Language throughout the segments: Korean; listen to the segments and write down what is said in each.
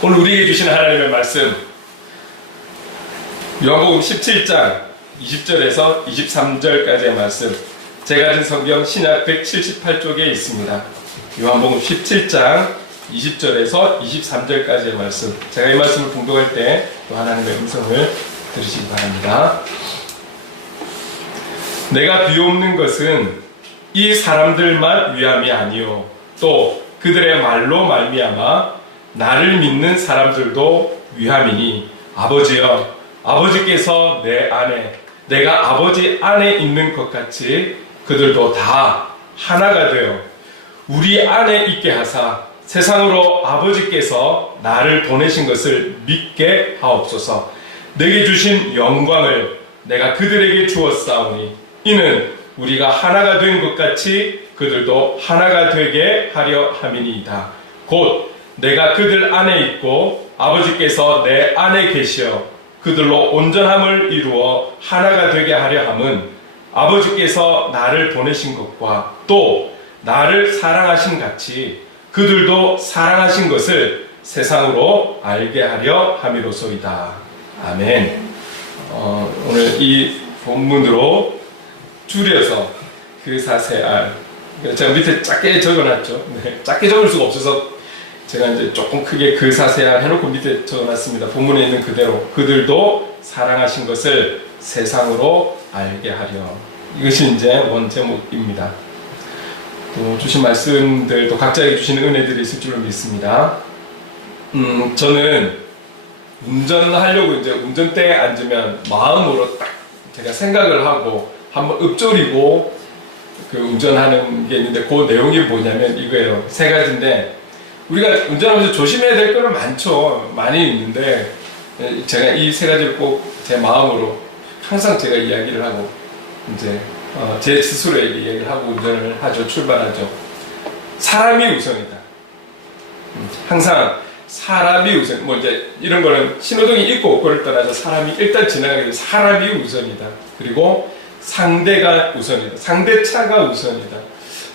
오늘 우리에게 주시는 하나님의 말씀 요한복음 17장 20절에서 23절까지의 말씀, 제가 가진 성경 신약 178쪽에 있습니다. 요한복음 17장 20절에서 23절까지의 말씀, 제가 이 말씀을 봉독할 때 또 하나님의 음성을 들으시기 바랍니다. 내가 비옵는 것은 이 사람들만 위함이 아니요 또 그들의 말로 말미암아 나를 믿는 사람들도 위함이니, 아버지여, 아버지께서 내 안에, 내가 아버지 안에 있는 것 같이 그들도 다 하나가 되어 우리 안에 있게 하사 세상으로 아버지께서 나를 보내신 것을 믿게 하옵소서. 내게 주신 영광을 내가 그들에게 주었사오니 이는 우리가 하나가 된 것 같이 그들도 하나가 되게 하려 함이니이다. 곧 내가 그들 안에 있고 아버지께서 내 안에 계시어 그들로 온전함을 이루어 하나가 되게 하려 함은 아버지께서 나를 보내신 것과 또 나를 사랑하신 같이 그들도 사랑하신 것을 세상으로 알게 하려 함이로소이다. 아멘. 오늘 이 본문으로 줄여서 그사세알, 제가 밑에 작게 적어놨죠. 네, 작게 적을 수가 없어서 제가 이제 조금 크게 그사세알 해놓고 밑에 적어놨습니다. 본문에 있는 그대로 그들도 사랑하신 것을 세상으로 알게 하려. 이것이 이제 원 제목입니다. 또 주신 말씀들, 또 각자에게 주시는 은혜들이 있을 줄로 믿습니다. 저는 운전하려고 이제 운전대에 앉으면 마음으로 딱 제가 생각을 하고 한번 읊조리고 그 운전하는 게 있는데, 그 내용이 뭐냐면 이거예요. 세 가지인데, 우리가 운전하면서 조심해야 될 거는 많죠. 많이 있는데 제가 이 세 가지를 꼭 제 마음으로 항상 제가 이야기를 하고 이제 제 스스로에게 이야기를 하고 운전을 하죠. 출발하죠. 사람이 우선이다. 항상 사람이 우선. 뭐 이제 이런 거는 신호등이 있고 없고를 떠나서 사람이 일단 지나가기 위해 사람이 우선이다. 그리고 상대가 우선이다. 상대차가 우선이다.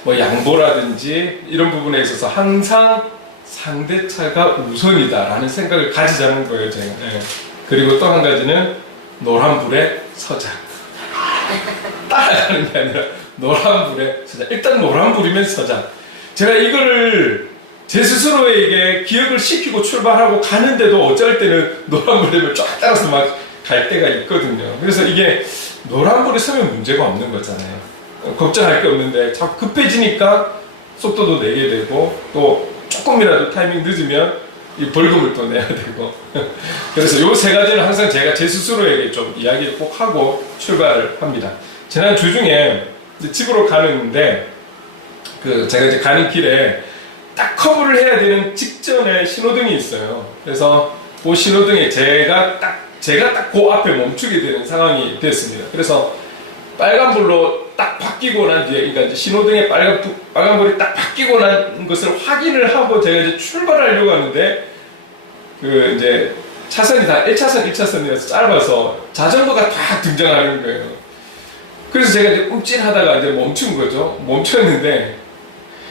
뭐 양보라든지 이런 부분에 있어서 항상 상대차가 우선이다라는 생각을 가지자는 거예요, 제가. 네. 그리고 또 한 가지는 노란불에 서자. 따라가는 게 아니라 노란불에 서자. 일단 노란불이면 서자. 제가 이거를 제 스스로에게 기억을 시키고 출발하고 가는데도 어쩔 때는 노란불에 쫙 따라서 막 갈 때가 있거든요. 그래서 이게 노란불에 서면 문제가 없는 거잖아요. 걱정할 게 없는데 자꾸 급해지니까 속도도 내게 되고, 또 조금이라도 타이밍 늦으면 이 벌금을 또 내야 되고. 그래서 요 세 가지는 항상 제가 제 스스로에게 좀 이야기를 꼭 하고 출발을 합니다. 지난 주 중에 집으로 가는데 제가 이제 가는 길에 딱 커브를 해야 되는 직전에 신호등이 있어요. 그래서 그 신호등에 제가 딱 그 앞에 멈추게 되는 상황이 됐습니다. 그래서 빨간불로 딱 바뀌고 난 뒤에, 그러니까 이제 신호등에 빨간불이 딱 바뀌고 난 것을 확인을 하고 제가 이제 출발하려고 하는데, 이제 차선이 다 1차선, 2차선이라서 짧아서 자전거가 다 등장하는 거예요. 그래서 제가 이제 움찔하다가 이제 멈춘 거죠. 멈췄는데,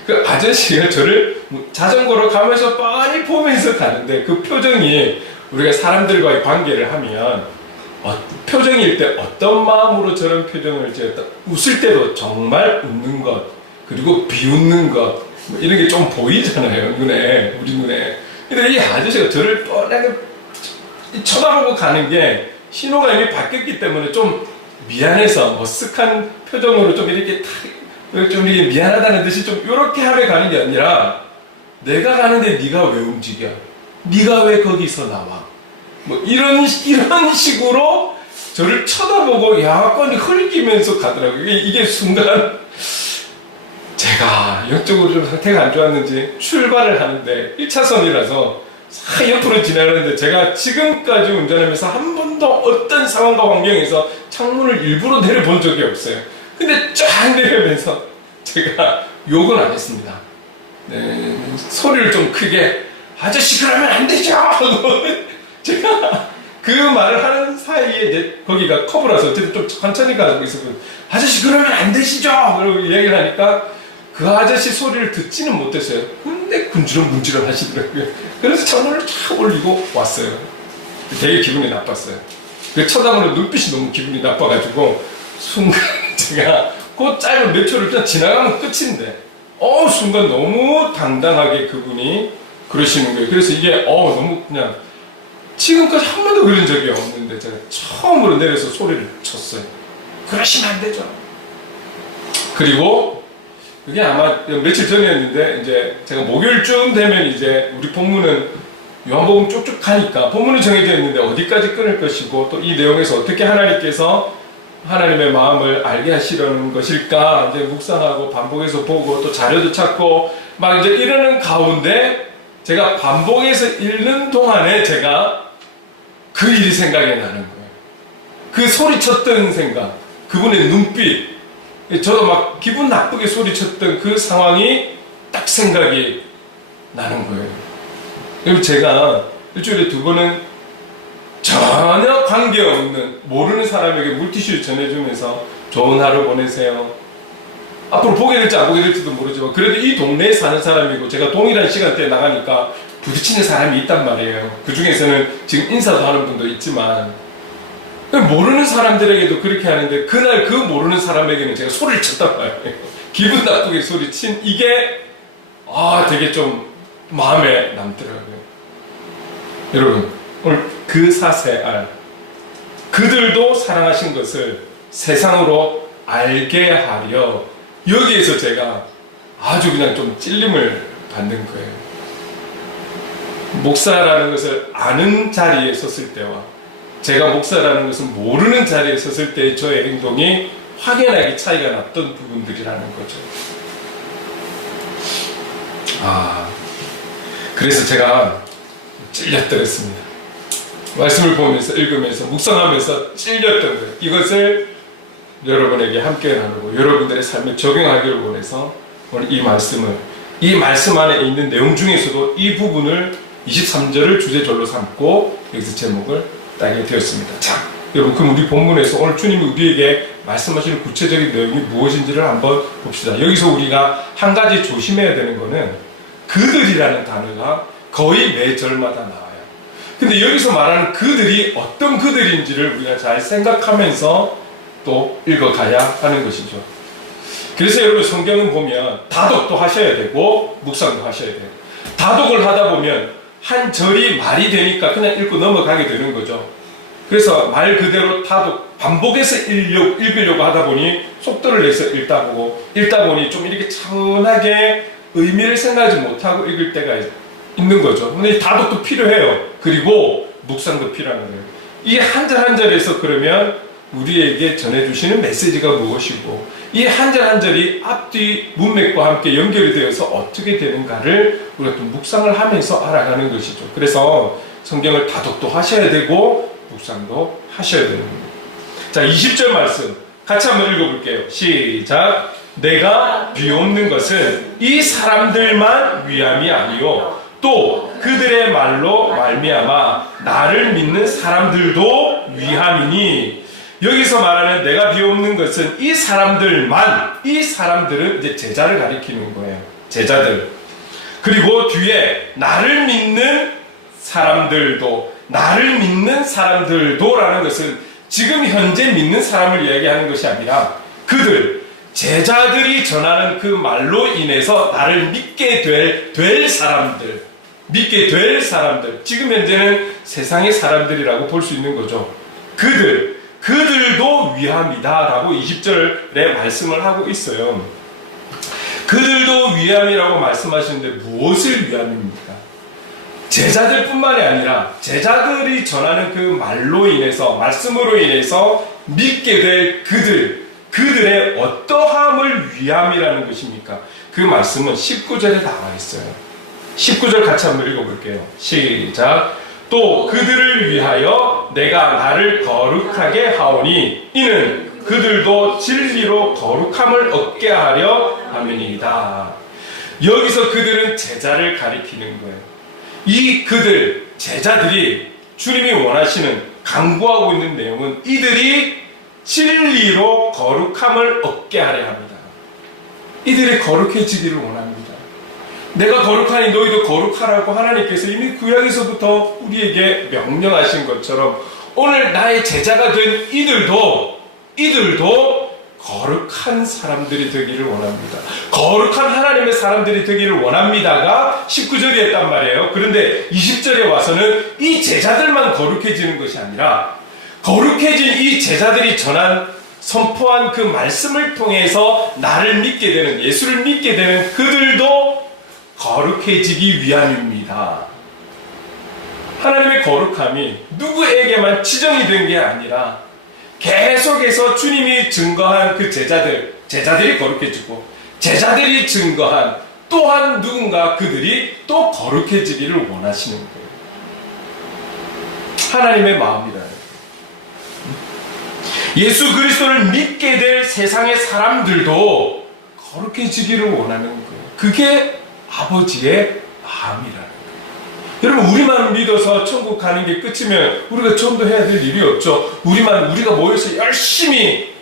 그 아저씨가 저를 자전거로 가면서 뻔히 보면서 가는데, 그 표정이 우리가 사람들과의 관계를 하면 표정일 때 어떤 마음으로 저런 표정을 지었다. 웃을 때도 정말 웃는 것, 그리고 비웃는 것, 뭐 이런 게 좀 보이잖아요, 눈에, 우리 눈에. 근데 이 아저씨가 저를 뻔하게 쳐다보고 가는 게 신호가 이미 바뀌었기 때문에 좀 미안해서 머쓱한 표정으로 좀 이렇게 미안하다는 듯이 좀 이렇게 하며 가는 게 아니라, 내가 가는데 네가 왜 움직여? 네가 왜 거기서 나와? 뭐 이런 식으로 저를 쳐다보고 약간 흘기면서 가더라고요. 이게 순간 제가 영적으로 좀 상태가 안 좋았는지 출발을 하는데 1차선이라서 옆으로 지나가는데, 제가 지금까지 운전하면서 한 번도 어떤 상황과 환경에서 창문을 일부러 내려본 적이 없어요. 근데 쫙 내려면서 제가 욕은 안 했습니다. 네, 소리를 좀 크게, 아저씨 그러면 안 되죠! 제가 그 말을 하는 사이에 이제 거기가 커브라서 어쨌든 좀 천천히 가고 있었거든요. 아저씨 그러면 안 되시죠! 그러고 이야기를 하니까 그 아저씨 소리를 듣지는 못했어요. 근데 군지런 하시더라고요. 그래서 전화를 쫙 올리고 왔어요. 되게 기분이 나빴어요. 그 쳐다보는 눈빛이 너무 기분이 나빠가지고 순간 제가 그 짧은 몇 초를 그냥 지나가면 끝인데 순간 너무 당당하게 그분이 그러시는 거예요. 그래서 이게 너무 그냥 지금까지 한 번도 그런 적이 없는데 제가 처음으로 내려서 소리를 쳤어요. 그러시면 안 되죠. 그리고 그게 아마 며칠 전이었는데 이제 제가 목요일쯤 되면 이제 우리 본문은 요한복음 쭉쭉 가니까 본문은 정해져 있는데 어디까지 끊을 것이고 또 이 내용에서 어떻게 하나님께서 하나님의 마음을 알게 하시려는 것일까 이제 묵상하고 반복해서 보고 또 자료도 찾고 막 이제 이러는 가운데 제가 반복해서 읽는 동안에 제가 그 일이 생각이 나는 거예요. 그 소리쳤던 생각, 그분의 눈빛, 저도 막 기분 나쁘게 소리쳤던 그 상황이 딱 생각이 나는 거예요. 그리고 제가 일주일에 2번은 전혀 관계없는 모르는 사람에게 물티슈를 전해주면서 좋은 하루 보내세요. 앞으로 보게 될지 안 보게 될지도 모르지만 그래도 이 동네에 사는 사람이고 제가 동일한 시간대에 나가니까 부딪히는 사람이 있단 말이에요. 그 중에서는 지금 인사도 하는 분도 있지만 모르는 사람들에게도 그렇게 하는데 그날 그 모르는 사람에게는 제가 소리를 쳤단 말이에요. 기분 나쁘게 소리친 이게 되게 좀 마음에 남더라고요. 여러분 오늘 그 사세알 그들도 사랑하신 것을 세상으로 알게 하려 여기에서 제가 아주 그냥 좀 찔림을 받는 거예요. 목사라는 것을 아는 자리에 섰을 때와 제가 목사라는 것을 모르는 자리에 섰을 때의 저의 행동이 확연하게 차이가 났던 부분들이라는 거죠. 그래서 제가 찔렸더랬습니다. 말씀을 보면서 읽으면서 묵상하면서 찔렸던 거예요. 이것을 여러분에게 함께 나누고 여러분들의 삶에 적용하기를 원해서 오늘 이 말씀 안에 있는 내용 중에서도 이 부분을 23절을 주제절로 삼고 여기서 제목을 따게 되었습니다. 자, 여러분 그럼 우리 본문에서 오늘 주님이 우리에게 말씀하시는 구체적인 내용이 무엇인지를 한번 봅시다. 여기서 우리가 한 가지 조심해야 되는 거는 그들이라는 단어가 거의 매 절마다 나와요. 근데 여기서 말하는 그들이 어떤 그들인지를 우리가 잘 생각하면서 또 읽어가야 하는 것이죠. 그래서 여러분 성경은 보면 다독도 하셔야 되고 묵상도 하셔야 돼요. 다독을 하다 보면 한 절이 말이 되니까 그냥 읽고 넘어가게 되는 거죠. 그래서 말 그대로 다독 반복해서 읽으려고 하다 보니 속도를 내서 읽다 보니 좀 이렇게 차분하게 의미를 생각하지 못하고 읽을 때가 있는 거죠. 근데 다독도 필요해요. 그리고 묵상도 필요한 거예요. 이 한 절 한 절에서 그러면 우리에게 전해주시는 메시지가 무엇이고 이 한 절 한 절이 앞뒤 문맥과 함께 연결이 되어서 어떻게 되는가를 우리가 좀 묵상을 하면서 알아가는 것이죠. 그래서 성경을 다독도 하셔야 되고 묵상도 하셔야 되는 겁니다. 자, 20절 말씀 같이 한번 읽어볼게요. 시작. 내가 비옵는 것은 이 사람들만 위함이 아니요 또 그들의 말로 말미암아 나를 믿는 사람들도 위함이니. 여기서 말하는 내가 비옵는 것은 이 사람들만, 이 사람들은 이제 제자를 가리키는 거예요. 제자들. 그리고 뒤에 나를 믿는 사람들도, 나를 믿는 사람들도라는 것은 지금 현재 믿는 사람을 이야기하는 것이 아니라 그들, 제자들이 전하는 그 말로 인해서 나를 믿게 될 사람들, 믿게 될 사람들, 지금 현재는 세상의 사람들이라고 볼 수 있는 거죠. 그들도 위함이다 라고 20절에 말씀을 하고 있어요. 그들도 위함이라고 말씀하시는데 무엇을 위함입니까? 제자들 뿐만이 아니라 제자들이 전하는 그 말로 인해서, 말씀으로 인해서 믿게 될 그들의 어떠함을 위함이라는 것입니까? 그 말씀은 19절에 나와 있어요. 19절 같이 한번 읽어볼게요. 시작. 또 그들을 위하여 내가 나를 거룩하게 하오니 이는 그들도 진리로 거룩함을 얻게 하려 함이니이다. 여기서 그들은 제자를 가리키는 거예요. 이 그들, 제자들이 주님이 원하시는, 강구하고 있는 내용은 이들이 진리로 거룩함을 얻게 하려 합니다. 이들이 거룩해지기를 원합니다. 내가 거룩하니 너희도 거룩하라고 하나님께서 이미 구약에서부터 우리에게 명령하신 것처럼 오늘 나의 제자가 된 이들도 거룩한 사람들이 되기를 원합니다. 거룩한 하나님의 사람들이 되기를 원합니다가 19절에 했단 말이에요. 그런데 20절에 와서는 이 제자들만 거룩해지는 것이 아니라 거룩해진 이 제자들이 선포한 그 말씀을 통해서 나를 믿게 되는, 예수를 믿게 되는 그들도 거룩해지기 위함입니다. 하나님의 거룩함이 누구에게만 지정이 된 게 아니라 계속해서 주님이 증거한 그 제자들이 거룩해지고 제자들이 증거한 또한 누군가 그들이 또 거룩해지기를 원하시는 거예요. 하나님의 마음이라는 거예요. 예수 그리스도를 믿게 될 세상의 사람들도 거룩해지기를 원하는 거예요. 그게 아버지의 마음이라는 거예요. 여러분, 우리만 믿어서 천국 가는 게 끝이면 우리가 전도해야 될 일이 없죠. 우리가 모여서 열심히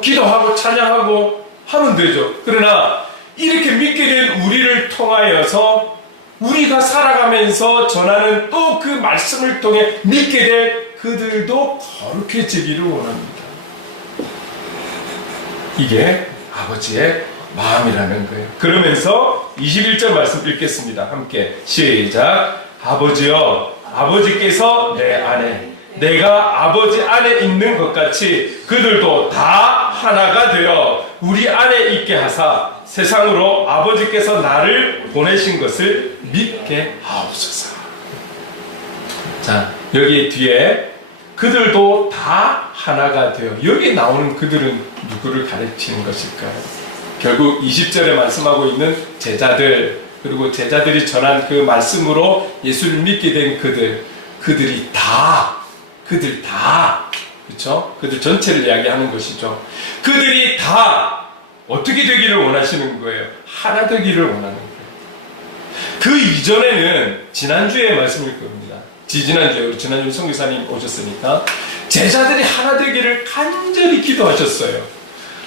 기도하고 찬양하고 하면 되죠. 그러나 이렇게 믿게 된 우리를 통하여서 우리가 살아가면서 전하는 또 그 말씀을 통해 믿게 될 그들도 거룩해지기를 원합니다. 이게 아버지의 마음이라는 거예요. 그러면서 21절 말씀 읽겠습니다. 함께 시작. 아버지여, 아버지께서 내 안에, 내가 아버지 안에 있는 것 같이 그들도 다 하나가 되어 우리 안에 있게 하사 세상으로 아버지께서 나를 보내신 것을 믿게 하옵소서. 자, 여기 뒤에 그들도 다 하나가 되어, 여기 나오는 그들은 누구를 가르치는 것일까요? 결국 20절에 말씀하고 있는 제자들, 그리고 제자들이 전한 그 말씀으로 예수를 믿게 된 그들 다, 그쵸? 그들 전체를 이야기하는 것이죠. 그들이 다 어떻게 되기를 원하시는 거예요? 하나 되기를 원하는 거예요. 그 이전에는 지난주에 말씀일 겁니다. 지난주 선교사님 오셨으니까 제자들이 하나 되기를 간절히 기도하셨어요.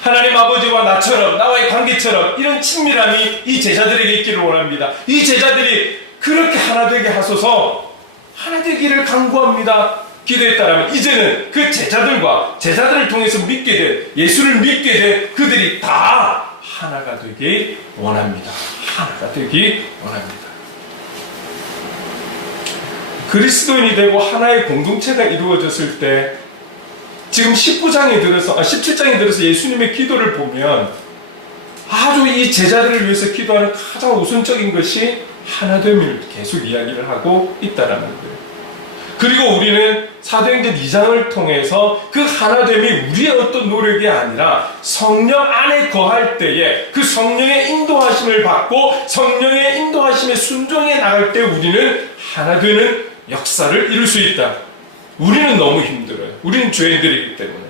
하나님 아버지와 나와의 관계처럼 이런 친밀함이 이 제자들에게 있기를 원합니다. 이 제자들이 그렇게 하나 되게 하소서, 하나 되기를 간구합니다. 기도했다라면 이제는 그 제자들을 통해서 믿게 된, 예수를 믿게 된 그들이 다 하나가 되기 원합니다. 하나가 되기 원합니다. 그리스도인이 되고 하나의 공동체가 이루어졌을 때, 지금 17장에 들어서 예수님의 기도를 보면 아주 이 제자들을 위해서 기도하는 가장 우선적인 것이 하나됨을 계속 이야기를 하고 있다는 거예요. 그리고 우리는 사도행전 2장을 통해서 그 하나됨이 우리의 어떤 노력이 아니라 성령 안에 거할 때에 그 성령의 인도하심을 받고 성령의 인도하심에 순종해 나갈 때 우리는 하나 되는 역사를 이룰 수 있다. 우리는 너무 힘들어요. 우리는 죄인들이기 때문에.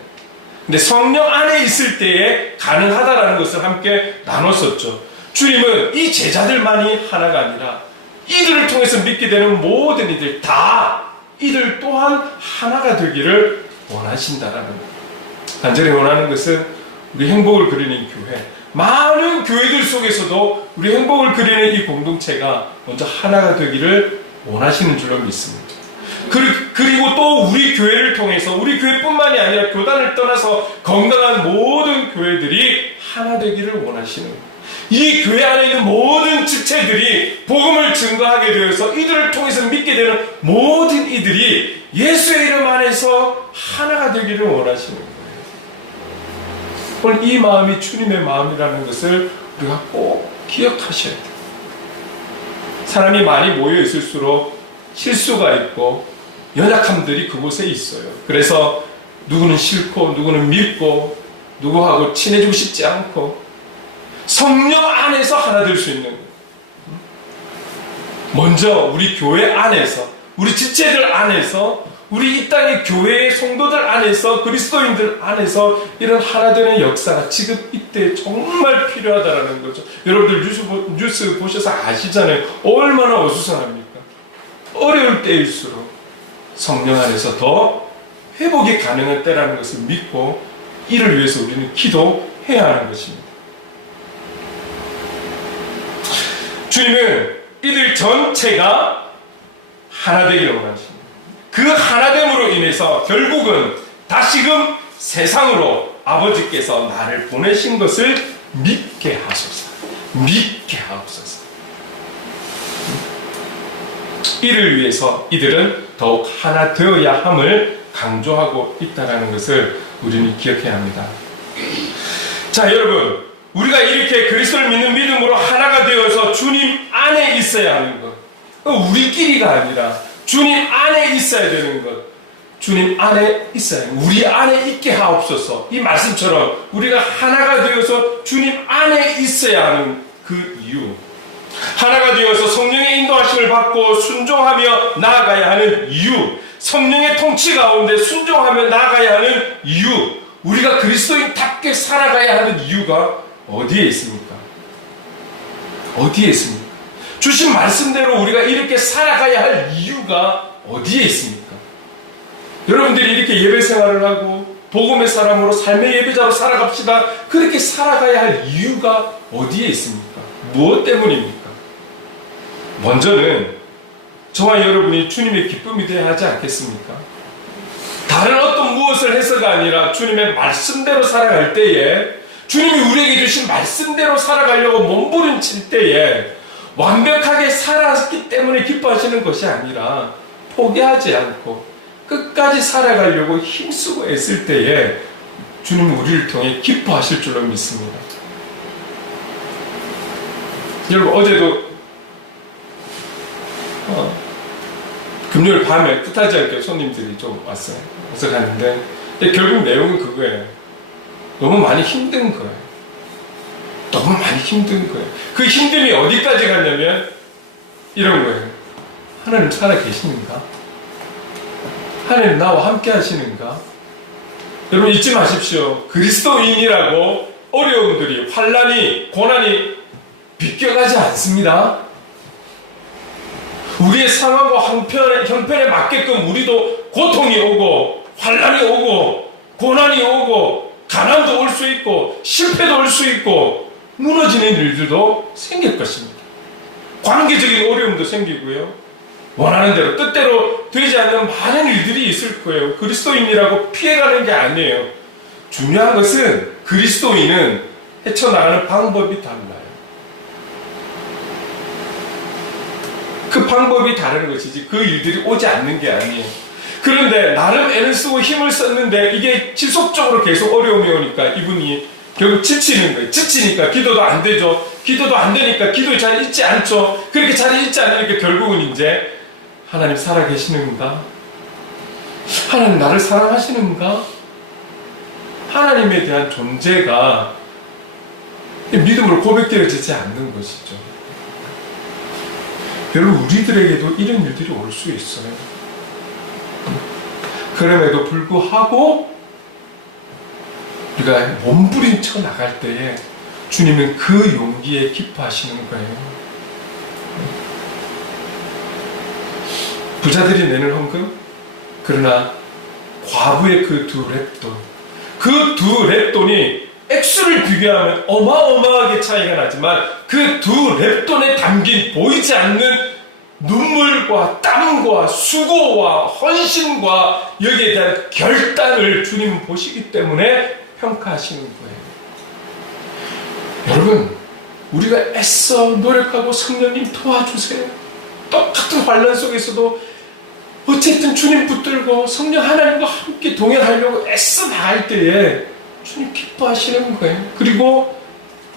근데 성령 안에 있을 때에 가능하다라는 것을 함께 나눴었죠. 주님은 이 제자들만이 하나가 아니라 이들을 통해서 믿게 되는 모든 이들 또한 하나가 되기를 원하신다라는 거예요. 간절히 원하는 것은 우리 행복을 그리는 교회, 많은 교회들 속에서도 우리 행복을 그리는 이 공동체가 먼저 하나가 되기를 원하시는 줄로 믿습니다. 그리고 또 우리 교회를 통해서, 우리 교회뿐만이 아니라 교단을 떠나서 건강한 모든 교회들이 하나 되기를 원하시는 거예요. 이 교회 안에 있는 모든 지체들이 복음을 증거하게 되어서 이들을 통해서 믿게 되는 모든 이들이 예수의 이름 안에서 하나가 되기를 원하시는 거예요. 오늘 이 마음이 주님의 마음이라는 것을 우리가 꼭 기억하셔야 돼요. 사람이 많이 모여 있을수록 실수가 있고 연약함들이 그곳에 있어요. 그래서 누구는 싫고 누구는 밉고 누구하고 친해지고 싶지 않고, 성령 안에서 하나 될 수 있는 거예요. 먼저 우리 교회 안에서, 우리 지체들 안에서, 우리 이 땅의 교회의 성도들 안에서, 그리스도인들 안에서 이런 하나 되는 역사가 지금 이때 정말 필요하다는 거죠. 여러분들 뉴스 보셔서 아시잖아요. 얼마나 어수선합니까? 어려울 때일수록 성령 안에서 더 회복이 가능한 때라는 것을 믿고 이를 위해서 우리는 기도해야 하는 것입니다. 주님은 이들 전체가 하나 되기를 원하십니다. 그 하나됨으로 인해서 결국은 다시금 세상으로 아버지께서 나를 보내신 것을 믿게 하소서. 믿게 하옵소서. 이를 위해서 이들은 더욱 하나 되어야 함을 강조하고 있다는 것을 우리는 기억해야 합니다. 자, 여러분, 우리가 이렇게 그리스도를 믿는 믿음으로 하나가 되어서 주님 안에 있어야 하는 것, 우리끼리가 아니라 주님 안에 있어야 되는 것, 주님 안에 있어야 해요. 우리 안에 있게 하옵소서. 이 말씀처럼 우리가 하나가 되어서 주님 안에 있어야 하는 그 이유, 하나가 되어서 성령의 인도하심을 받고 순종하며 나아가야 하는 이유, 성령의 통치 가운데 순종하며 나아가야 하는 이유, 우리가 그리스도인답게 살아가야 하는 이유가 어디에 있습니까? 어디에 있습니까? 주신 말씀대로 우리가 이렇게 살아가야 할 이유가 어디에 있습니까? 여러분들이 이렇게 예배 생활을 하고 복음의 사람으로 삶의 예배자로 살아갑시다. 그렇게 살아가야 할 이유가 어디에 있습니까? 무엇 때문입니까? 먼저는 저와 여러분이 주님의 기쁨이 되어야 하지 않겠습니까? 다른 어떤 무엇을 해서가 아니라 주님의 말씀대로 살아갈 때에, 주님이 우리에게 주신 말씀대로 살아가려고 몸부림칠 때에 완벽하게 살았기 때문에 기뻐하시는 것이 아니라 포기하지 않고 끝까지 살아가려고 힘쓰고 애쓸 때에 주님은 우리를 통해 기뻐하실 줄로 믿습니다. 여러분, 어제도 금요일 밤에 뜻하지 않게 손님들이 좀 왔어요. 와서 갔는데 결국 내용은 그거예요. 너무 많이 힘든 거예요. 너무 많이 힘든 거예요. 그 힘듦이 어디까지 갔냐면 이런 거예요. 하나님 살아 계시는가? 하나님 나와 함께 하시는가? 여러분, 잊지 마십시오. 그리스도인이라고 어려움들이, 환난이, 고난이 비껴가지 않습니다. 우리의 상황과 형편에 맞게끔 우리도 고통이 오고 환난이 오고 고난이 오고 가난도 올 수 있고 실패도 올 수 있고 무너지는 일들도 생길 것입니다. 관계적인 어려움도 생기고요. 원하는 대로 뜻대로 되지 않는 많은 일들이 있을 거예요. 그리스도인이라고 피해가는 게 아니에요. 중요한 것은 그리스도인은 헤쳐나가는 방법이 달라요. 그 방법이 다른 것이지 그 일들이 오지 않는 게 아니에요. 그런데 나름 애를 쓰고 힘을 썼는데 이게 지속적으로 계속 어려움이 오니까 이분이 결국 지치는 거예요. 지치니까 기도도 안 되죠. 기도도 안 되니까 기도에 잘 있지 않죠. 그렇게 잘 있지 않으니까 결국은 이제 하나님 살아계시는가? 하나님 나를 사랑하시는가? 하나님에 대한 존재가 믿음으로 고백되어지지 않는 것이죠. 여러분, 우리들에게도 이런 일들이 올 수 있어요. 그럼에도 불구하고 우리가 몸부림쳐 나갈 때에 주님은 그 용기에 기뻐하시는 거예요. 부자들이 내는 헌금, 그러나 과부의 그 두 렙돈, 그 두 렙돈이 액수를 비교하면 어마어마하게 차이가 나지만 그 두 렙돈에 담긴 보이지 않는 눈물과 땀과 수고와 헌신과 여기에 대한 결단을 주님은 보시기 때문에 평가하시는 거예요. 여러분, 우리가 애써 노력하고 성령님 도와주세요. 똑같은 환난 속에서도 어쨌든 주님 붙들고 성령 하나님과 함께 동행하려고 애써 나갈 때에 주님 기뻐하시는 거예요. 그리고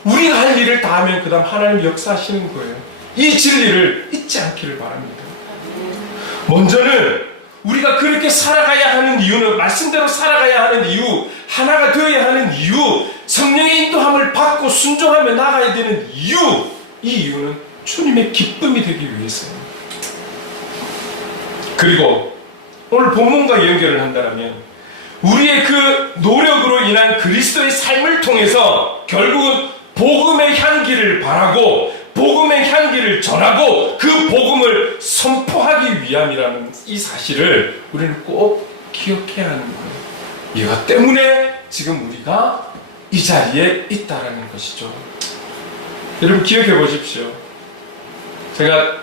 우리가 할 일을 다 하면 그 다음 하나님 역사하시는 거예요. 이 진리를 잊지 않기를 바랍니다. 먼저는 우리가 그렇게 살아가야 하는 이유는, 말씀대로 살아가야 하는 이유, 하나가 되어야 하는 이유, 성령의 인도함을 받고 순종하며 나가야 되는 이유, 이 이유는 주님의 기쁨이 되기 위해서예요. 그리고 오늘 본문과 연결을 한다면 우리의 그 노력으로 인한 그리스도의 삶을 통해서 결국은 복음의 향기를 바라고 복음의 향기를 전하고 그 복음을 선포하기 위함이라는 이 사실을 우리는 꼭 기억해야 하는 거예요. 이것 때문에 지금 우리가 이 자리에 있다라는 것이죠. 여러분, 기억해 보십시오. 제가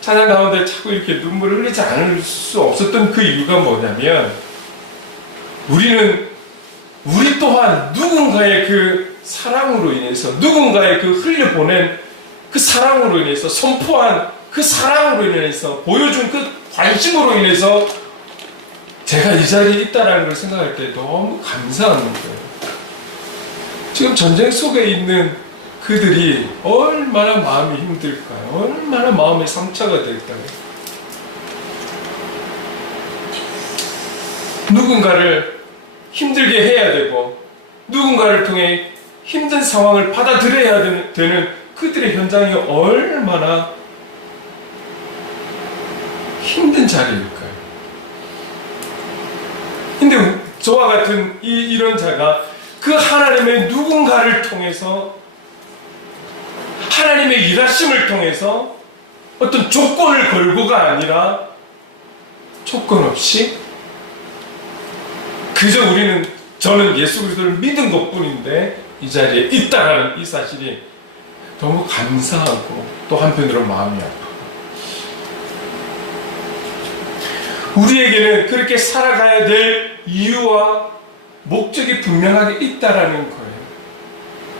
찬양 가운데 자꾸 이렇게 눈물을 흘리지 않을 수 없었던 그 이유가 뭐냐면, 우리 또한 누군가의 그 사랑으로 인해서, 누군가의 그 흘려보낸 그 사랑으로 인해서, 선포한 그 사랑으로 인해서, 보여준 그 관심으로 인해서 제가 이 자리에 있다는 걸 생각할 때 너무 감사한 거예요. 지금 전쟁 속에 있는 그들이 얼마나 마음이 힘들까요? 얼마나 마음의 상처가 될까요? 누군가를 힘들게 해야 되고, 누군가를 통해 힘든 상황을 받아들여야 되는 그들의 현장이 얼마나 힘든 자리일까요? 근데 저와 같은 이런 자가 그 하나님의 누군가를 통해서, 하나님의 일하심을 통해서 어떤 조건을 걸고가 아니라 조건 없이 그저 저는 예수 그리스도를 믿은 것뿐인데 이 자리에 있다라는 이 사실이 너무 감사하고 또 한편으로 마음이 아프고, 우리에게는 그렇게 살아가야 될 이유와 목적이 분명하게 있다라는 거예요.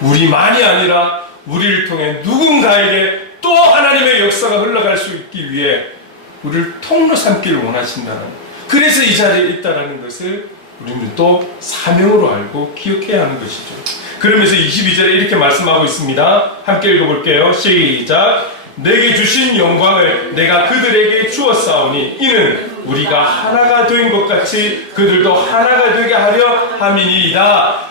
우리만이 아니라 우리를 통해 누군가에게 또 하나님의 역사가 흘러갈 수 있기 위해 우리를 통로 삼기를 원하신다는, 그래서 이 자리에 있다라는 것을 우리는 또 사명으로 알고 기억해야 하는 것이죠. 그러면서 22절에 이렇게 말씀하고 있습니다. 함께 읽어볼게요. 시작. 내게 주신 영광을 내가 그들에게 주었사오니 이는 우리가 하나가 된 것 같이 그들도 하나가 되게 하려 함이니이다.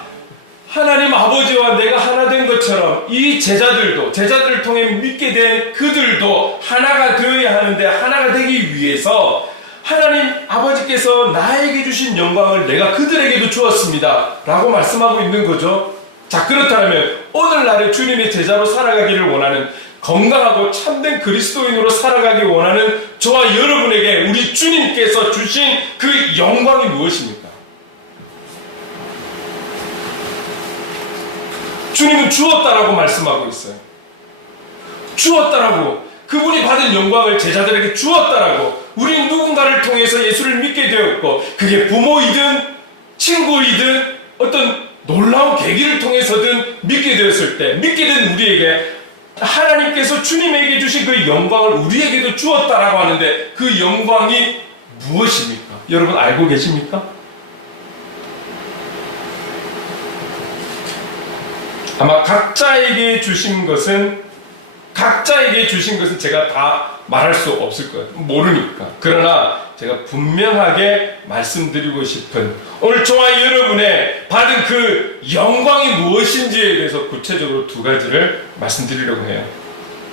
하나님 아버지와 내가 하나 된 것처럼 이 제자들을 통해 믿게 된 그들도 하나가 되어야 하는데, 하나가 되기 위해서 하나님 아버지께서 나에게 주신 영광을 내가 그들에게도 주었습니다 라고 말씀하고 있는 거죠. 자, 그렇다면 오늘날의 주님의 제자로 살아가기를 원하는, 건강하고 참된 그리스도인으로 살아가기 원하는 저와 여러분에게 우리 주님께서 주신 그 영광이 무엇입니까? 주님은 주었다라고 말씀하고 있어요. 주었다라고, 그분이 받은 영광을 제자들에게 주었다라고. 우리는 누군가를 통해서 예수를 믿게 되었고, 그게 부모이든 친구이든 어떤 놀라운 계기를 통해서든 믿게 되었을 때, 믿게 된 우리에게 하나님께서 주님에게 주신 그 영광을 우리에게도 주었다라고 하는데, 그 영광이 무엇입니까? 여러분 알고 계십니까? 아마 각자에게 주신 것은 제가 다 말할 수 없을 거예요. 모르니까. 그러나 제가 분명하게 말씀드리고 싶은, 오늘 저와 여러분의 받은 그 영광이 무엇인지에 대해서 구체적으로 두 가지를 말씀드리려고 해요.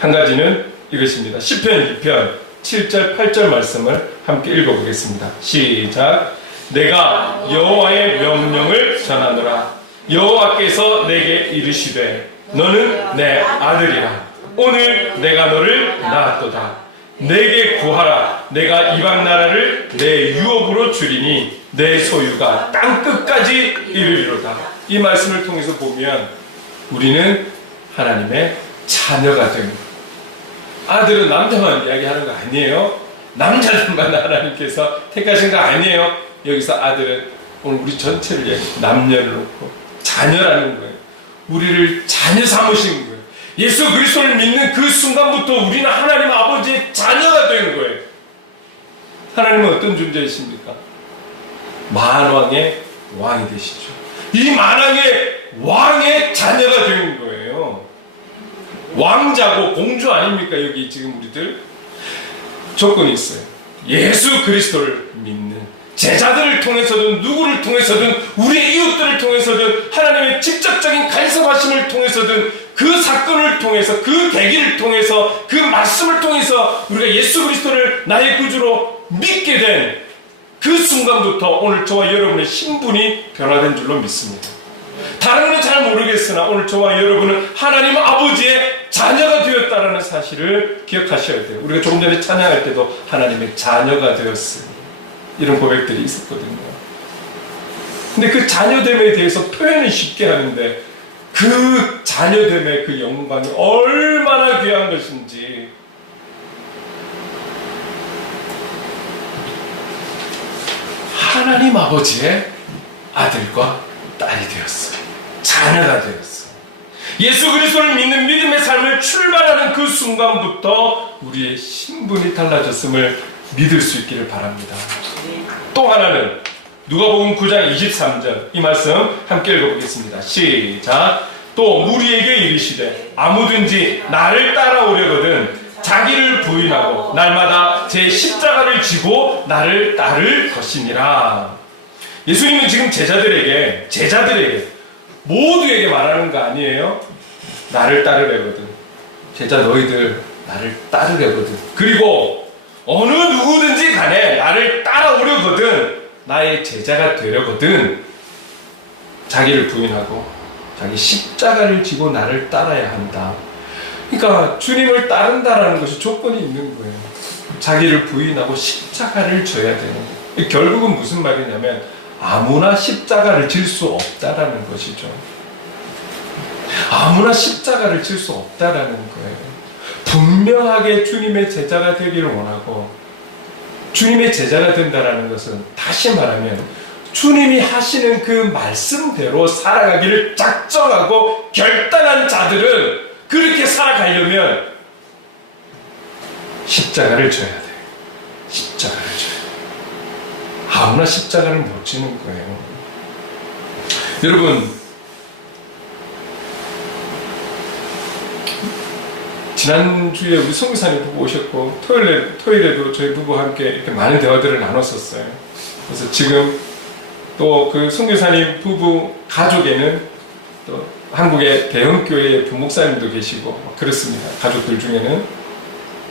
한 가지는 이것입니다. 시편 2편 7절 8절 말씀을 함께 읽어보겠습니다. 시작. 내가 여호와의 명령을 전하노라. 여호와께서 내게 이르시되 너는 내 아들이라. 오늘 내가 너를 낳았도다. 내게 구하라. 내가 이방 나라를 내 유업으로 주리니 내 소유가 땅 끝까지 이르리로다. 이 말씀을 통해서 보면 우리는 하나님의 자녀가 됩니다. 아들은 남자만 이야기하는 거 아니에요. 남자들만 하나님께서 택하신 거 아니에요. 여기서 아들은 오늘 우리 전체를 이야기해요. 남녀를 놓고 자녀라는 거예요. 우리를 자녀 삼으신 거예요. 예수 그리스도를 믿는 그 순간부터 우리는 하나님 아버지의 자녀가 되는 거예요. 하나님은 어떤 존재이십니까? 만왕의 왕이 되시죠. 이 만왕의 왕의 자녀가 되는 거예요. 왕자고 공주 아닙니까? 여기 지금 우리들 조건이 있어요. 예수 그리스도를 믿는 제자들을 통해서든 누구를 통해서든 우리의 이웃들을 통해서든 하나님의 직접적인 간섭하심을 통해서든 그 사건을 통해서, 그 계기를 통해서, 그 말씀을 통해서 우리가 예수 그리스도를 나의 구주로 믿게 된 그 순간부터 오늘 저와 여러분의 신분이 변화된 줄로 믿습니다. 다른 건 잘 모르겠으나 오늘 저와 여러분은 하나님 아버지의 자녀가 되었다는 사실을 기억하셔야 돼요. 우리가 조금 전에 찬양할 때도 하나님의 자녀가 되었으니 이런 고백들이 있었거든요. 근데 그 자녀됨에 대해서 표현은 쉽게 하는데 그 자녀됨의 그 영광이 얼마나 귀한 것인지 하나님 아버지의 아들과 딸이 되었어요. 자녀가 되었어요. 예수 그리스도를 믿는 믿음의 삶을 출발하는 그 순간부터 우리의 신분이 달라졌음을 믿을 수 있기를 바랍니다. 또 하나는 누가복음 9장 23절, 이 말씀 함께 읽어보겠습니다. 시작. 또 무리에게 이르시되 아무든지 나를 따라오려거든 자기를 부인하고 날마다 제 십자가를 지고 나를 따를 것이니라. 예수님은 지금 제자들에게 모두에게 말하는 거 아니에요? 나를 따르려거든. 제자 너희들 나를 따르려거든. 그리고 어느 누구든지 간에 나를 따라오려거든, 나의 제자가 되려거든 자기를 부인하고 자기 십자가를 지고 나를 따라야 한다. 그러니까 주님을 따른다라는 것이 조건이 있는 거예요. 자기를 부인하고 십자가를 져야 되는 거예요. 결국은 무슨 말이냐면 아무나 십자가를 질 수 없다라는 것이죠. 아무나 십자가를 질 수 없다라는 거예요. 분명하게 주님의 제자가 되기를 원하고, 주님의 제자가 된다라는 것은 다시 말하면 주님이 하시는 그 말씀대로 살아가기를 작정하고 결단한 자들은 그렇게 살아가려면 십자가를 져야 돼요. 십자가를 져야 돼요. 아무나 십자가를 못 지는 거예요. 여러분, 지난주에 우리 송기사님 부부 오셨고 토요일에도 저희 부부와 함께 이렇게 많은 대화들을 나눴었어요. 그래서 지금 또 그 송기사님 부부 가족에는 또 한국의 대형교회의 부목사님도 계시고 그렇습니다. 가족들 중에는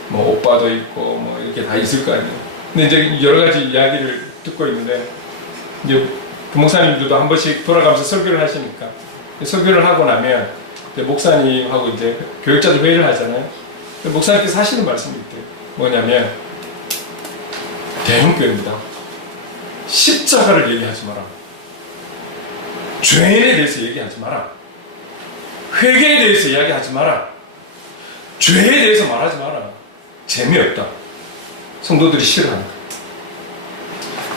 뭐 오빠도 있고 뭐 이렇게 다 있을 거 아니에요. 근데 이제 여러 가지 이야기를 듣고 있는데, 이제 부목사님들도 한 번씩 돌아가면서 설교를 하시니까, 설교를 하고 나면 목사님하고 이제 교육자들 회의를 하잖아요. 목사님께서 하시는 말씀이 있대요. 뭐냐면, 대형교회입니다. 십자가를 얘기하지 마라. 죄인에 대해서 얘기하지 마라. 회개에 대해서 이야기하지 마라. 죄에 대해서 말하지 마라. 재미없다. 성도들이 싫어한다.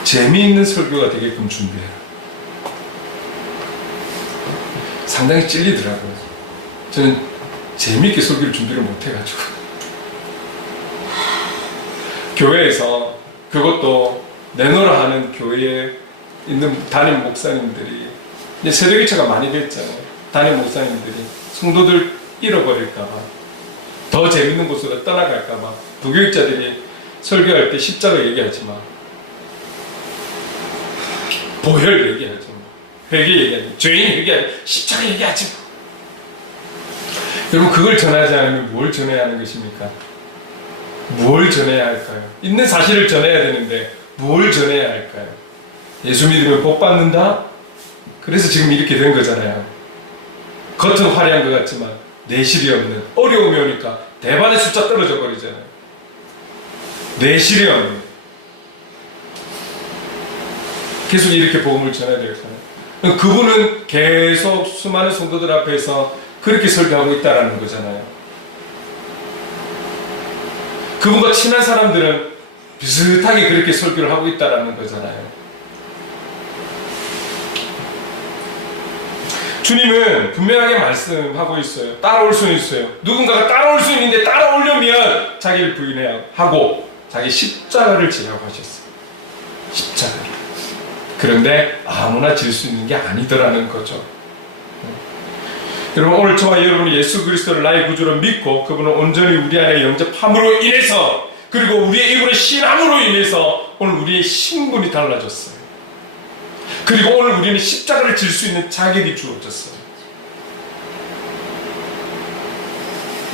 재미있는 설교가 되게끔 준비해라. 상당히 찔리더라고요. 저는 재미있게 설교를 준비를 못해가지고. 교회에서, 그것도 내노라 하는 교회에 있는 담임 목사님들이, 이제 세대교체가 많이 됐잖아요. 담임 목사님들이 성도들 잃어버릴까봐, 더 재밌는 곳으로 떠나갈까봐 부교육자들이 설교할 때 십자가 얘기하지 마, 보혈 얘기하지 마, 회개 얘기하지 마, 죄인 얘기하지 마, 십자가 얘기하지 마. 여러분, 그걸 전하지 않으면 뭘 전해야 하는 것입니까? 뭘 전해야 할까요? 있는 사실을 전해야 되는데 뭘 전해야 할까요? 예수 믿으면 복 받는다? 그래서 지금 이렇게 된 거잖아요. 겉은 화려한 것 같지만 내실이 없는, 어려움이 오니까 대반의 숫자 떨어져 버리잖아요. 내실이 없는, 계속 이렇게 복음을 전해야 되잖아요. 그분은 계속 수많은 성도들 앞에서 그렇게 설교하고 있다라는 거잖아요. 그분과 친한 사람들은 비슷하게 그렇게 설교를 하고 있다라는 거잖아요. 주님은 분명하게 말씀하고 있어요. 따라올 수는 있어요. 누군가가 따라올 수 있는데, 따라오려면 자기를 부인해야 하고 자기 십자가를 지라고 하셨어요. 십자가를. 그런데 아무나 질 수 있는 게 아니더라는 거죠. 여러분, 오늘 저와 여러분이 예수 그리스도를 나의 구주로 믿고 그분을 온전히 우리 안에 영접함으로 인해서, 그리고 우리의 이분의 신앙으로 인해서 오늘 우리의 신분이 달라졌어요. 그리고 오늘 우리는 십자가를 질 수 있는 자격이 주어졌어요.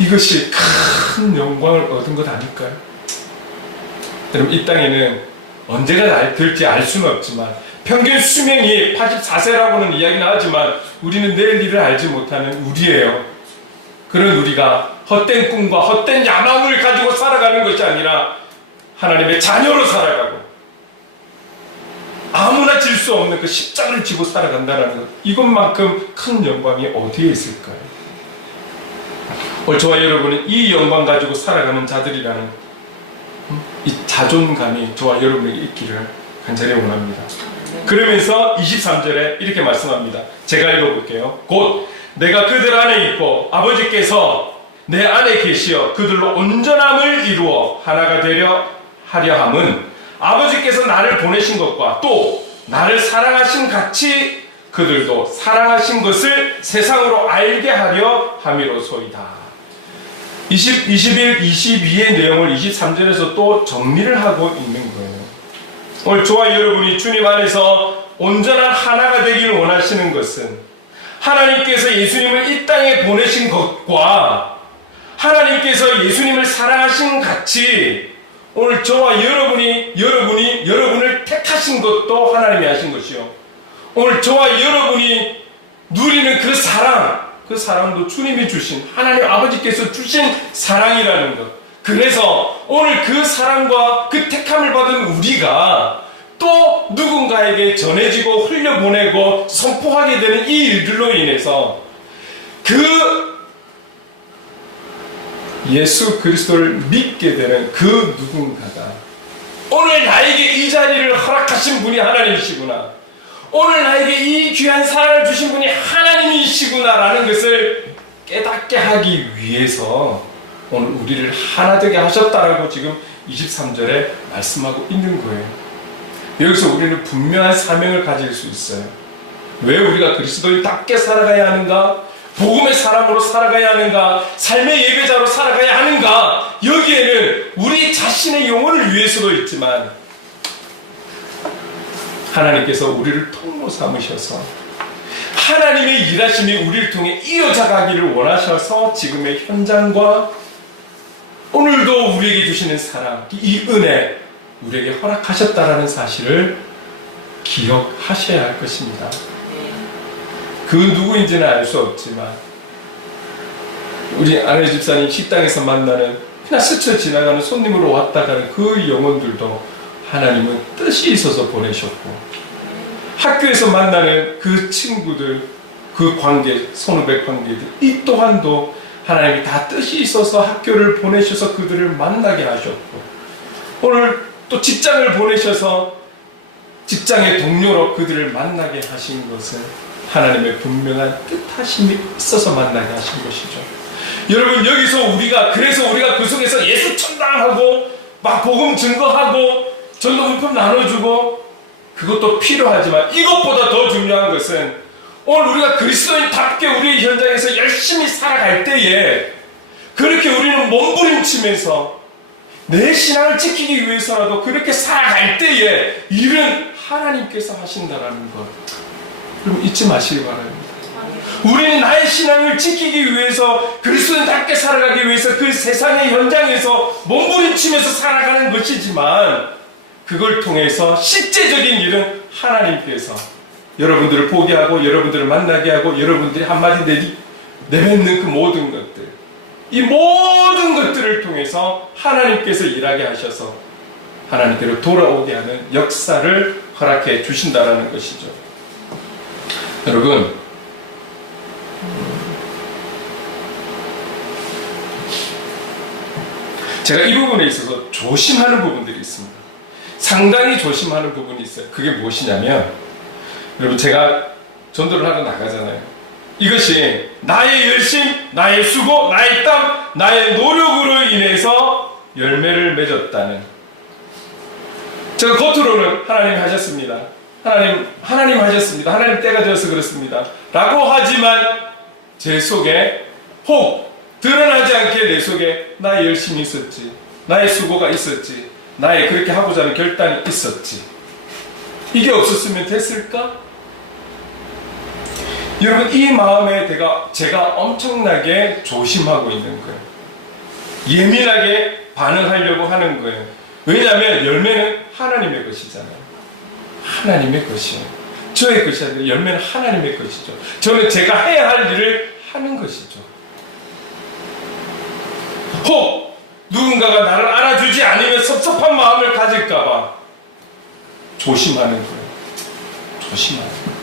이것이 큰 영광을 얻은 것 아닐까요? 여러분, 이 땅에는 언제가 될지 알 수는 없지만, 평균 수명이 84세라고는 이야기는 하지만 우리는 내일 일을 알지 못하는 우리예요. 그런 우리가 헛된 꿈과 헛된 야망을 가지고 살아가는 것이 아니라 하나님의 자녀로 살아가고 아무나 질 수 없는 그 십자가를 지고 살아간다는 것, 이것만큼 큰 영광이 어디에 있을까요? 오늘 저와 여러분은 이 영광 가지고 살아가는 자들이라는 이 자존감이 저와 여러분에게 있기를 간절히 원합니다. 그러면서 23절에 이렇게 말씀합니다. 제가 읽어볼게요. 곧 내가 그들 안에 있고 아버지께서 내 안에 계시어 그들로 온전함을 이루어 하나가 되려 하려 함은 아버지께서 나를 보내신 것과 또 나를 사랑하신 같이 그들도 사랑하신 것을 세상으로 알게 하려 함이로소이다. 21, 22의 내용을 23절에서 또 정리를 하고 있는 거예요. 오늘 저와 여러분이 주님 안에서 온전한 하나가 되길 원하시는 것은 하나님께서 예수님을 이 땅에 보내신 것과 하나님께서 예수님을 사랑하신 같이 오늘 저와 여러분이 여러분을 택하신 것도 하나님이 하신 것이요. 오늘 저와 여러분이 누리는 그 사랑도 주님이 주신 하나님 아버지께서 주신 사랑이라는 것. 그래서 오늘 그 사랑과 그 택함을 받은 우리가 또 누군가에게 전해지고 흘려보내고 선포하게 되는 이 일들로 인해서 그 예수 그리스도를 믿게 되는 그 누군가가 오늘 나에게 이 자리를 허락하신 분이 하나님이시구나, 오늘 나에게 이 귀한 사랑을 주신 분이 하나님이시구나라는 것을 깨닫게 하기 위해서 오늘 우리를 하나 되게 하셨다라고 지금 23절에 말씀하고 있는 거예요. 여기서 우리는 분명한 사명을 가질 수 있어요. 왜 우리가 그리스도인답게 살아가야 하는가? 복음의 사람으로 살아가야 하는가? 삶의 예배자로 살아가야 하는가? 여기에는 우리 자신의 영혼을 위해서도 있지만 하나님께서 우리를 통로 삼으셔서 하나님의 일하심이 우리를 통해 이어져 가기를 원하셔서 지금의 현장과 오늘도 우리에게 주시는 사랑, 이 은혜 우리에게 허락하셨다라는 사실을 기억하셔야 할 것입니다. 그 누구인지는 알 수 없지만 우리 아내 집사님 식당에서 만나는 그냥 스쳐 지나가는 손님으로 왔다 가는 그 영혼들도 하나님은 뜻이 있어서 보내셨고, 학교에서 만나는 그 친구들, 그 관계, 선후배 관계들, 이 또한도 하나님이 다 뜻이 있어서 학교를 보내셔서 그들을 만나게 하셨고, 오늘 또 직장을 보내셔서 직장의 동료로 그들을 만나게 하신 것은 하나님의 분명한 뜻하심이 있어서 만나게 하신 것이죠. 여러분, 여기서 그래서 우리가 그 속에서 예수 천당하고 막 복음 증거하고 전도 물품 나눠주고 그것도 필요하지만 이것보다 더 중요한 것은 오늘 우리가 그리스도인답게 우리의 현장에서 열심히 살아갈 때에 그렇게 우리는 몸부림치면서 내 신앙을 지키기 위해서라도 그렇게 살아갈 때에 일은 하나님께서 하신다라는 것, 여러분 잊지 마시기 바랍니다. 우리는 나의 신앙을 지키기 위해서 그리스도인답게 살아가기 위해서 그 세상의 현장에서 몸부림치면서 살아가는 것이지만 그걸 통해서 실제적인 일은 하나님께서 여러분들을 보게 하고 여러분들을 만나게 하고 여러분들이 한마디 내뱉는 그 모든 것들, 이 모든 것들을 통해서 하나님께서 일하게 하셔서 하나님께로 돌아오게 하는 역사를 허락해 주신다라는 것이죠. 여러분, 제가 이 부분에 있어서 조심하는 부분들이 있습니다. 상당히 조심하는 부분이 있어요. 그게 무엇이냐면, 여러분, 제가 전도를 하러 나가잖아요. 이것이 나의 열심, 나의 수고, 나의 땀, 나의 노력으로 인해서 열매를 맺었다는, 제가 겉으로는 하나님 하셨습니다, 하나님 하셨습니다, 하나님 때가 되어서 그렇습니다 라고 하지만 제 속에 혹 드러나지 않게 내 속에 나의 열심이 있었지, 나의 수고가 있었지, 나의 그렇게 하고자 하는 결단이 있었지. 이게 없었으면 됐을까? 여러분, 이 마음에 제가 엄청나게 조심하고 있는 거예요. 예민하게 반응하려고 하는 거예요. 왜냐하면 열매는 하나님의 것이잖아요. 하나님의 것이에요. 저의 것이 아니라 열매는 하나님의 것이죠. 저는 제가 해야 할 일을 하는 것이죠. 혹 누군가가 나를 알아주지 않으면 섭섭한 마음을 가질까봐 조심하는 거예요. 조심하는 거예요.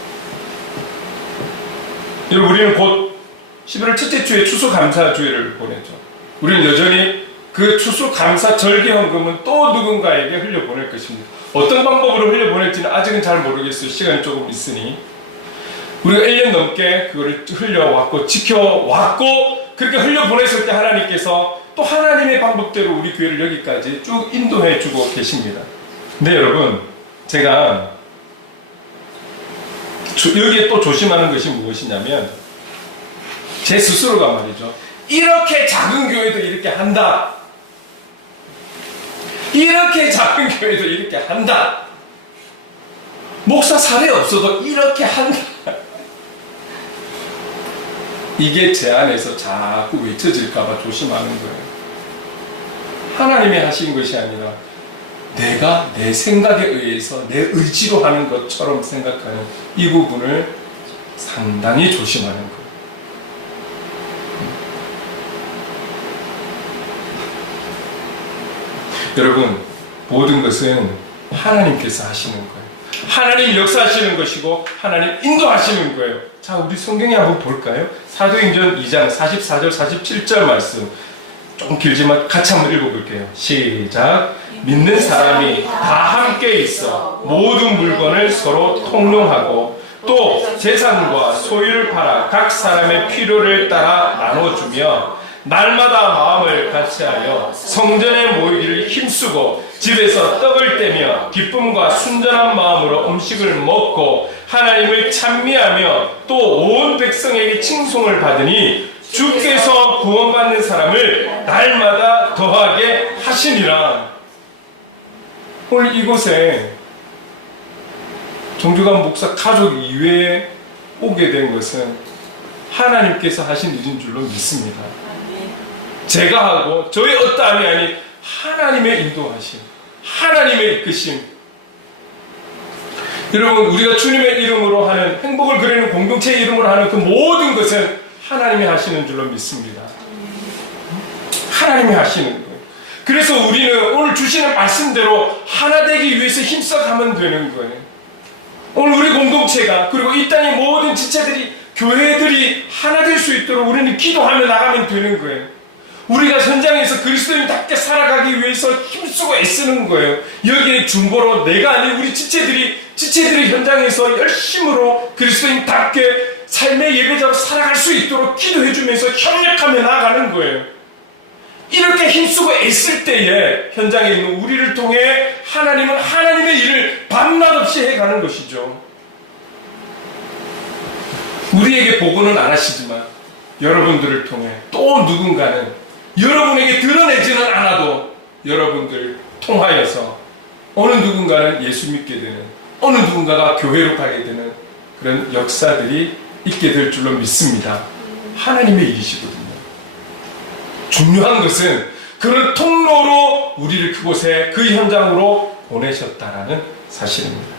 여러분, 우리는 곧 11월 첫째 주에 추수감사주일을 보내죠. 우리는 여전히 그 추수감사 절기헌금은 또 누군가에게 흘려보낼 것입니다. 어떤 방법으로 흘려보낼지는 아직은 잘 모르겠어요. 시간이 조금 있으니. 우리가 1년 넘게 그거를 흘려왔고 지켜왔고 그렇게 흘려보냈을 때 하나님께서 또 하나님의 방법대로 우리 교회를 여기까지 쭉 인도해 주고 계십니다. 근데 여러분, 제가 여기에 또 조심하는 것이 무엇이냐면 제 스스로가 말이죠. 이렇게 작은 교회도 이렇게 한다. 이렇게 작은 교회도 이렇게 한다. 목사 사례 없어도 이렇게 한다. 이게 제 안에서 자꾸 외쳐질까봐 조심하는 거예요. 하나님이 하신 것이 아니라 내가 내 생각에 의해서 내 의지로 하는 것처럼 생각하는 이 부분을 상당히 조심하는 거예요. 여러분, 모든 것은 하나님께서 하시는 거예요. 하나님 역사하시는 것이고 하나님 인도하시는 거예요. 자, 우리 성경에 한번 볼까요? 사도행전 2장 44절 47절 말씀 조금 길지만 같이 한번 읽어볼게요. 시작. 믿는 사람이 다 함께 있어 모든 물건을 서로 통용하고 또 재산과 소유를 팔아 각 사람의 필요를 따라 나눠주며 날마다 마음을 같이하여 성전에 모이기를 힘쓰고 집에서 떡을 떼며 기쁨과 순전한 마음으로 음식을 먹고 하나님을 찬미하며 또 온 백성에게 칭송을 받으니 주께서 구원받는 사람을 날마다 더하게 하시니라. 오늘 이곳에 정주관 목사 가족 이외에 오게 된 것은 하나님께서 하신 일인 줄로 믿습니다. 제가 하고 저의 어떠함이 아닌 하나님의 인도하심, 하나님의 이끄심. 여러분, 우리가 주님의 이름으로 하는, 행복을 그리는 공동체의 이름으로 하는 그 모든 것은 하나님이 하시는 줄로 믿습니다. 하나님이 하시는 거예요. 그래서 우리는 오늘 주시는 말씀대로 하나 되기 위해서 힘써가면 되는 거예요. 오늘 우리 공동체가, 그리고 이 땅의 모든 지체들이, 교회들이 하나 될 수 있도록 우리는 기도하며 나가면 되는 거예요. 우리가 현장에서 그리스도인답게 살아가기 위해서 힘쓰고 애쓰는 거예요. 여기에 중보로 내가 아닌 우리 지체들이 현장에서 열심으로 그리스도인답게 삶의 예배자로 살아갈 수 있도록 기도해주면서 협력하며 나아가는 거예요. 이렇게 힘쓰고 애쓸 때에 현장에 있는 우리를 통해 하나님은 하나님의 일을 밤낮 없이 해가는 것이죠. 우리에게 보고는 안 하시지만 여러분들을 통해 또 누군가는 여러분에게 드러내지는 않아도 여러분들 통하여서 어느 누군가는 예수 믿게 되는, 어느 누군가가 교회로 가게 되는 그런 역사들이 있게 될 줄로 믿습니다. 하나님의 일이시거든요. 중요한 것은 그런 통로로 우리를 그곳에, 그 현장으로 보내셨다라는 사실입니다.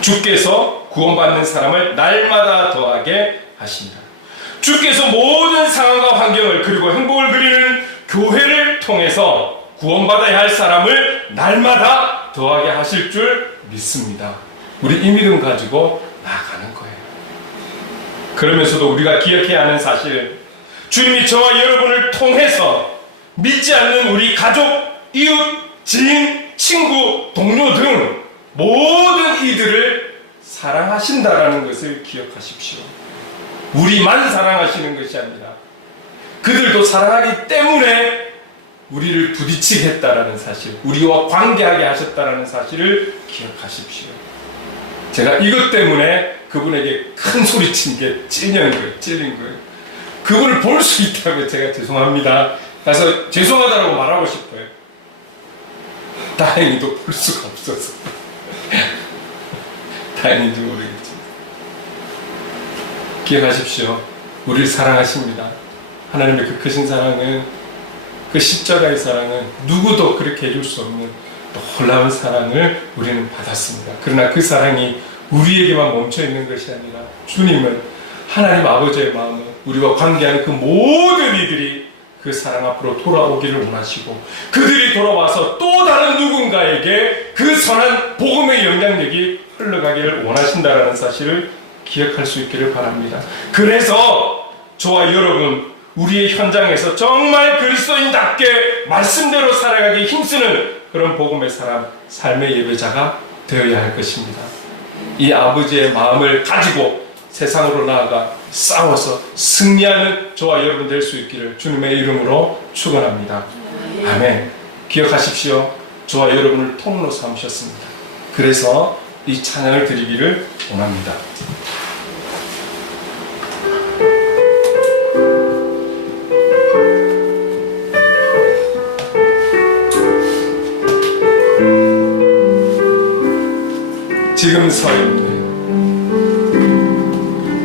주께서 구원받는 사람을 날마다 더하게 하신다. 주께서 모든 상황과 환경을, 그리고 행복을 그리는 교회를 통해서 구원받아야 할 사람을 날마다 더하게 하실 줄 믿습니다. 우리 이 믿음 가지고 나아가는 거예요. 그러면서도 우리가 기억해야 하는 사실, 주님이 저와 여러분을 통해서 믿지 않는 우리 가족, 이웃, 지인, 친구, 동료 등 모든 이들을 사랑하신다라는 것을 기억하십시오. 우리만 사랑하시는 것이 아니라 그들도 사랑하기 때문에 우리를 부딪히게 했다라는 사실, 우리와 관계하게 하셨다라는 사실을 기억하십시오. 제가 이것 때문에 그분에게 큰 소리친 게 찔린 거예요. 그분을 볼 수 있다고 제가 죄송합니다. 그래서 죄송하다고 말하고 싶어요. 다행히도 볼 수가 없어서. 다행인지 모르겠지만. 기억하십시오. 우리를 사랑하십니다. 하나님의 그 크신 사랑은, 그 십자가의 사랑은 누구도 그렇게 해줄 수 없는 놀라운 사랑을 우리는 받았습니다. 그러나 그 사랑이 우리에게만 멈춰있는 것이 아니라 주님은, 하나님 아버지의 마음은 우리와 관계하는 그 모든 이들이 그 사랑 앞으로 돌아오기를 원하시고, 그들이 돌아와서 또 다른 누군가에게 그 선한 복음의 영향력이 흘러가기를 원하신다라는 사실을 기억할 수 있기를 바랍니다. 그래서 저와 여러분, 우리의 현장에서 정말 그리스도인답게 말씀대로 살아가기 힘쓰는 그런 복음의 사람, 삶의 예배자가 되어야 할 것입니다. 이 아버지의 마음을 가지고 세상으로 나아가 싸워서 승리하는 저와 여러분 될 수 있기를 주님의 이름으로 축원합니다. 아멘. 기억하십시오. 저와 여러분을 통로 삼으셨습니다. 그래서 이 찬양을 드리기를 원합니다.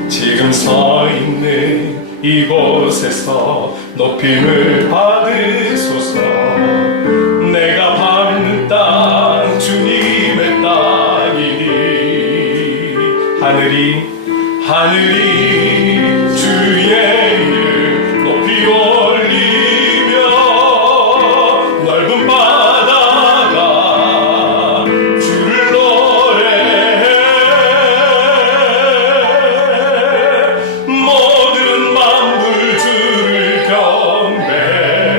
지금 서 있는 이곳에서 높임을 받으소서. 내가 밟는 땅 주님의 땅이니 하늘이 주의 이름 높이 올리며 넓은 바다가 주를 노래해. 모든 만물 주를 경배해.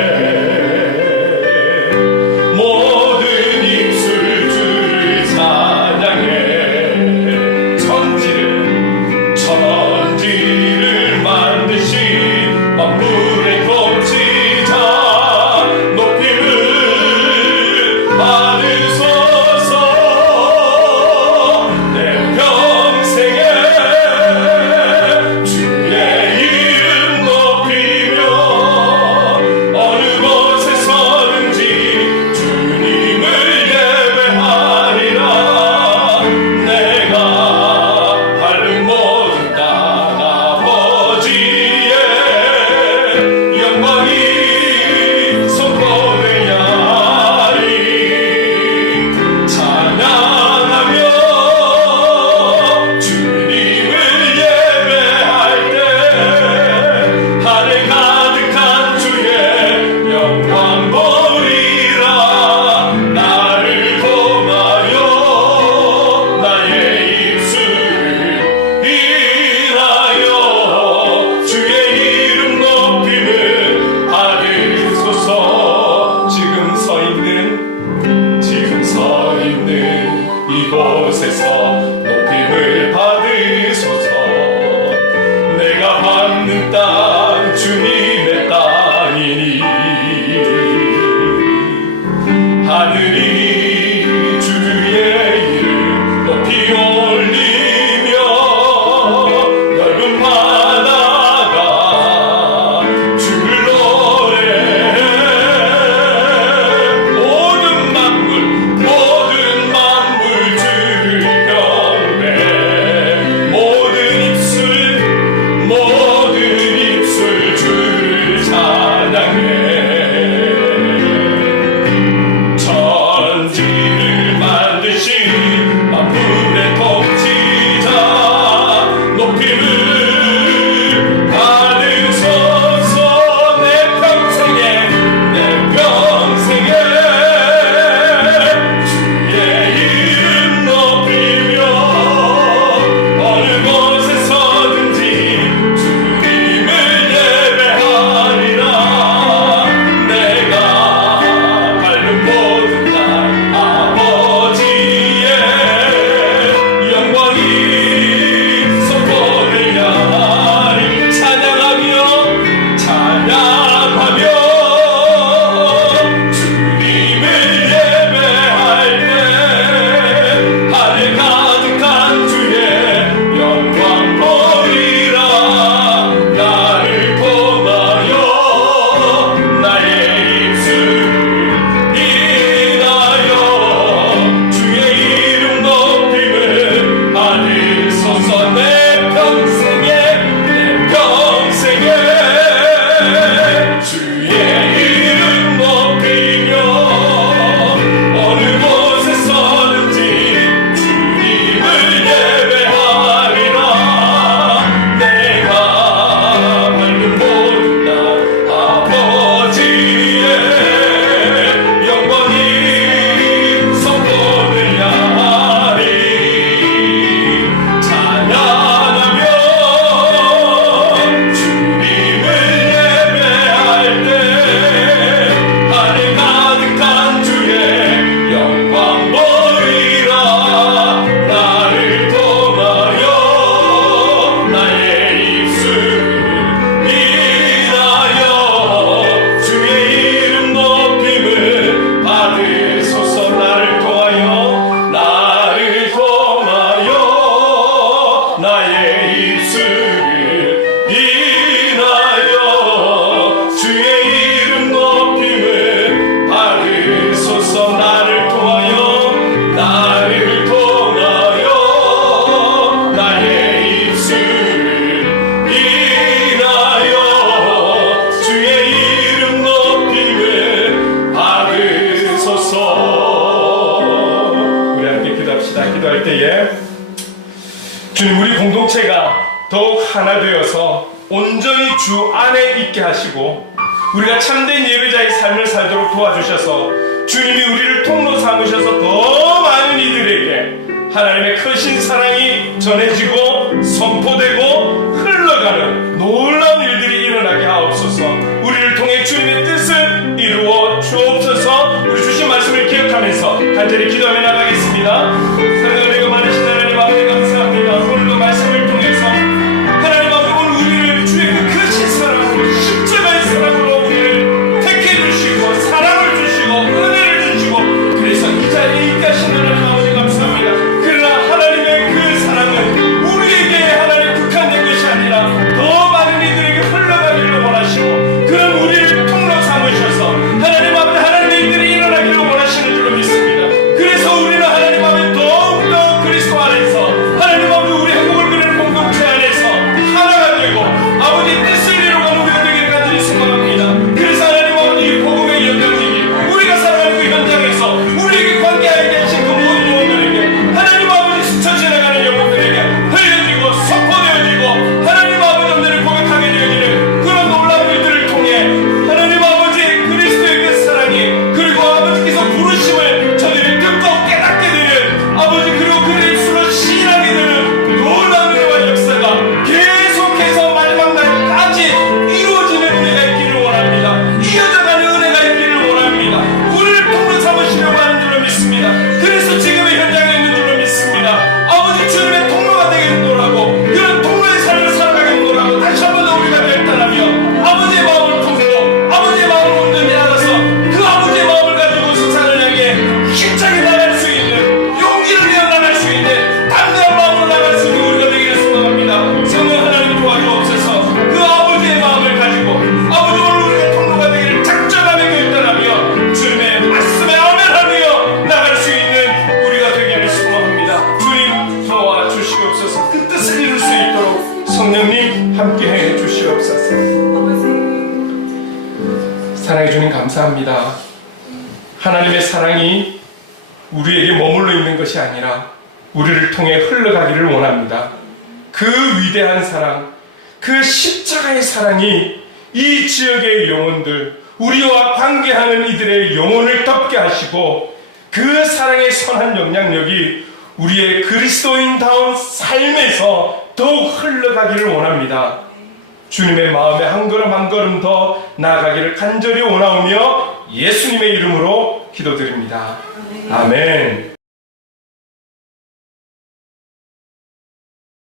하나 되어서 온전히 주 안에 있게 하시고 우리가 참된 예배자의 삶을 살도록 도와주셔서 주님이 우리를 통로 삼으셔서 더 많은 이들에게 하나님의 크신 사랑이 전해지고 선포되고 흘러가는 놀라운 일들이 일어나게 하옵소서. 우리를 통해 주님의 뜻을 이루어 주옵소서. 우리 주신 말씀을 기억하면서 간절히 기도하며 나가겠습니다. 사랑하는 많으신 하나님 아버지 감사합니다. 오늘도 말씀을 통해서 하나님 아버지 오늘 우리를 주의 그 크신 사랑으로 십자가의 사랑으로 우리를 택해 주시고 사랑을 주시고 은혜를 주시고 그래서 이 자리에 있게 하신 하나님 아버지 감사합니다. 그러나 하나님의 그 사랑은 우리에게 하나님 국한된 것이 아니라 더 많은 이들에게 흘러가기를 원하시고 그런 우리를 통로 삼으셔서 하나님 앞에 하나님의 일들이 일어나기를 원하시는 줄로 믿습니다. 그래서 우리는 하나님 앞에 더욱더 그리스도 안에서 하나님 앞에 우리 행복을 그리는 공동체 안에서 하나가 되고 아버지의 뜻을 이루어가는 우리가 되기를 간절히 소망합니다. 그래서 하나님 아버지 복음의 영향력이 우리가 살아가는 그 현장에서 우리에게 관계하게 계신 그 모든 영혼들에게 하나님 아버지 스쳐 지나가는 영혼들에게 흘려지고 선포되어지고 하나님 아버지 엄대를 고백하게 되어지는 그런 놀라운 일들을 통해 하나님 아버지 그리스도의 그 사랑이 그리고 아버지께서 부르심을 저들이 듣고 깨닫게 되는 아버지 그리고 그 입술로 시인하게 되는 놀라운 은혜와 역사가 계속해서 마지막 날까지 이루어지는 은혜가 있기를 원합니다. 이어져가는 은혜가 있기를 원합니다. 우리를 통로 삼으시려고 하는 줄로 믿습니다. 그래서 지금의 현장에 있는 줄로 믿습니다. 아버지 주님의 통로가 되겠노라고 그런 통로의 삶을 살아가겠노라고 다시 한 번 더 우리가 결단하며 아버지의 마음을 통로 아버지의 마음을 온전히 알아서 그 아버지의 마음을 가지고 세상을 향해 힘차게 나갈 수 있는 용기를 내어 나갈 수 있는 담대한 마음으로 나갈 수 있는 우리가 되기를 소망합니다. 성령 하나님 도와주옵소서. 그 아버지의 마음을 가지고 아버지 오늘 우리가 통로가 되기를 작정하며 결단하며 주님의 말씀에 아멘하며 나갈 수 있는 우리가 되기를 소망합니다. 주님 도와 주시옵소서. 그 뜻을 이룰 수 있도록 성령님 함께해 주시옵소서. 사랑해 주님 감사합니다. 하나님의 사랑이 우리에게 머물러 있는 것이 아니라 우리를 통해 흘러가기를 원합니다. 그 위대한 사랑, 그 십자가의 사랑이 이 지역의 영혼들, 우리와 관계하는 이들의 영혼을 덮게 하시고 그 사랑의 선한 영향력이 우리의 그리스도인다운 삶에서 더욱 흘러가기를 원합니다. 주님의 마음에 한 걸음 한 걸음 더 나아가기를 간절히 원하오며 예수님의 이름으로 기도드립니다. 아멘.